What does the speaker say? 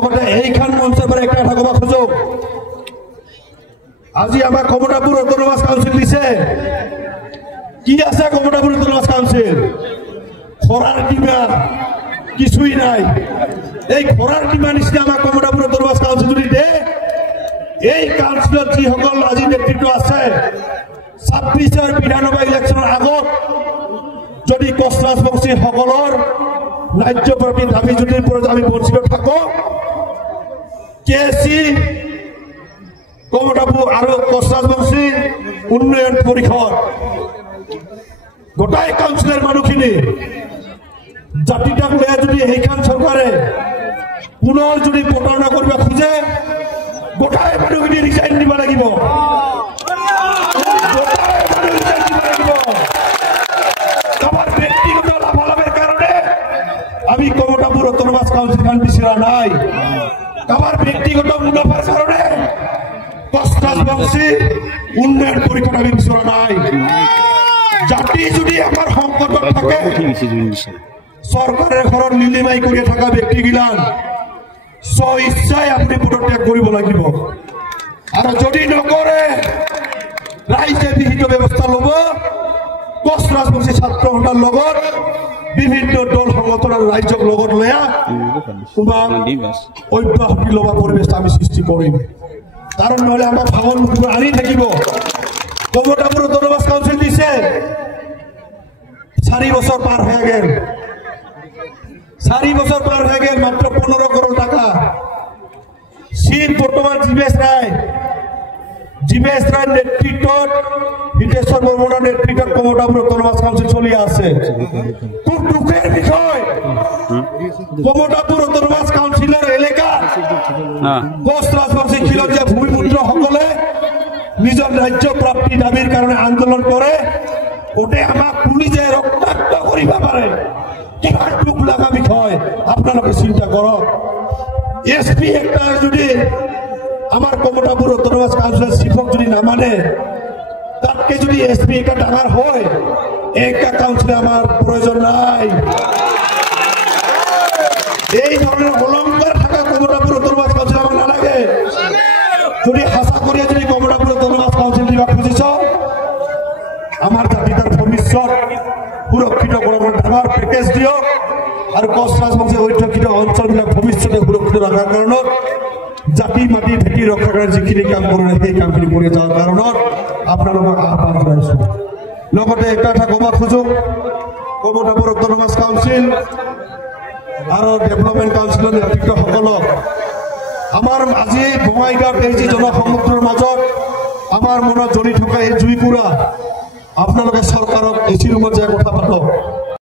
লগতে এইখন মঞ্চৰ পৰা একটা কথা ক'ব খোজো আজি আমাৰ কমতাপুৰ অটোনমাস কাউন্সিল দিছে কি আছে কমতাপুৰ অটোনমাস কাউন্সিল খৰাৰ কিবা কিছুই নাই এই খৰাৰ কিবা নিচিনা আমাৰ কমতাপুৰ অটোনমাস কাউন্সিল যদি দে এই কাউন্সিলত যিসকল আজি নেতৃত্ব আছে 26 বিধানসভা ইলেকশ্যনৰ আগত যদি কোচ ৰাজবংশী সকলৰ ৰাজ্যব্যাপী দাবী জুটিৰ পৰা আমি বঞ্চিত থাকো কেসি কমতাপুৰ আৰু কোচ ৰাজবংশী উন্নয়ন পৰিষদ গোটাই কাউন্সিলৰ মানুহখিনি জাতিটাক লৈ যদি এইখন চৰকাৰে পুনৰ যদি প্ৰতাৰণা কৰিব খোজে গোটাই মানুহখিনি ৰিজাইন দিব লাগিব আমাৰ ব্যক্তিগত লাভালাভেৰ কাৰণে আমি কমতাপুৰ অটোনমাস কাউন্সিল খান বিচৰা নাই আমাৰ ব্যক্তিগত মুনাফাৰ কাৰণে কোচ ৰাজবংশী উন্নয়ন পৰিষদ আমি বিচৰা নাই জাতি যদি আমাৰ সংকটত থাকে সৰকাৰেৰ ঘৰৰ লিলিমাই কৰি থকা ব্যক্তিগিলান স্বইচ্ছায় আপনি পদত্যাগ কৰিব লাগিব আৰু যদি নকৰে ৰাইজে বিহিত ব্যবস্থা লব কোচ ৰাজবংশী ছাত্ৰ সন্থাৰ লগত বিভিন্ন দল সংগঠন আৰু ৰাজ্যক লগত লয়া অব্যাহতি লবা পৰিবেশ আমি সৃষ্টি কৰিম কাৰণ নহলে আমাক ভাগন আনি থাকিব কমতাপুৰ অটোনমাস কাউন্সিল দিছে 4 বছর পার হয়ে গেল 4 বছর পার হয়ে গেল মাত্র 15 করোড় টাকা সিট বর্তমান জিবেশ রায় নেতৃত্বত হিতেশ্বৰ বৰ্মনৰ নেতৃত্বত কমতাপুৰ অটোনমাস কাউন্সিল চলি আছে খুব দুখেৰ বিষয় কমতাপুৰ অটোনমাস কাউন্সিলেৰ এলাকা কোচ ৰাজবংশী খিলঞ্জীয়া ভূমিপুত্ৰ সকলে নিজৰ ৰাজ্য প্ৰাপ্তি দাবীৰ কাৰণে আন্দোলন কৰে ওতে আমাক পুলিশে রক্তাক্ত করিবা পারে কিমান দুখ লাগা বিষয় আপনারা চিন্তা করক এসপি একটা যদি আমার কমতাপুর অটোনমাস কাউন্সিলের শিক্ষক যদি না মানে তাকে যদি এসপি একটা ডাঙর হয় একটা কাউন্সিলে আমার প্রয়োজন নাই এই ধরনের অলঙ্কার থাকা কমতাপুর অটোনমাস কাউন্সিল আমার নালাগে যদি হাসা করিয়া যদি কমতাপুর অটোনমাস কাউন্সিল দিবা খুঁজিছ আমার জাতিটার ভবিষ্যৎ সুরক্ষিত করার ডাঙর প্যাকেজ দিও আর কোচ রাজবংশী ঐতিহ্যিত অঞ্চলবিলাক ভবিষ্যতে সুরক্ষিত রাখার কারণত জাতি মাটি ভেটি রক্ষা করার যিখিনি কাম করে সেই কামখিনি করে যাওয়ার কারণত আপনাদের আহ্বান জানাইছো লগতে একটা কথা কব খোঁজো কমতাপুর অটোনমাস কাউন্সিল আর ডেভেলপমেন্ট কাউন্সিলের নেতৃত্ব সকলক আমার আজি বঙাইগাঁৱত এই যে জনসমুদ্ৰৰ মাজত আমাৰ মনত জ্বলি থকা এই জুইকুৰা আপোনালোকে চৰকাৰক এচি ৰুমত যায় কথা পাতক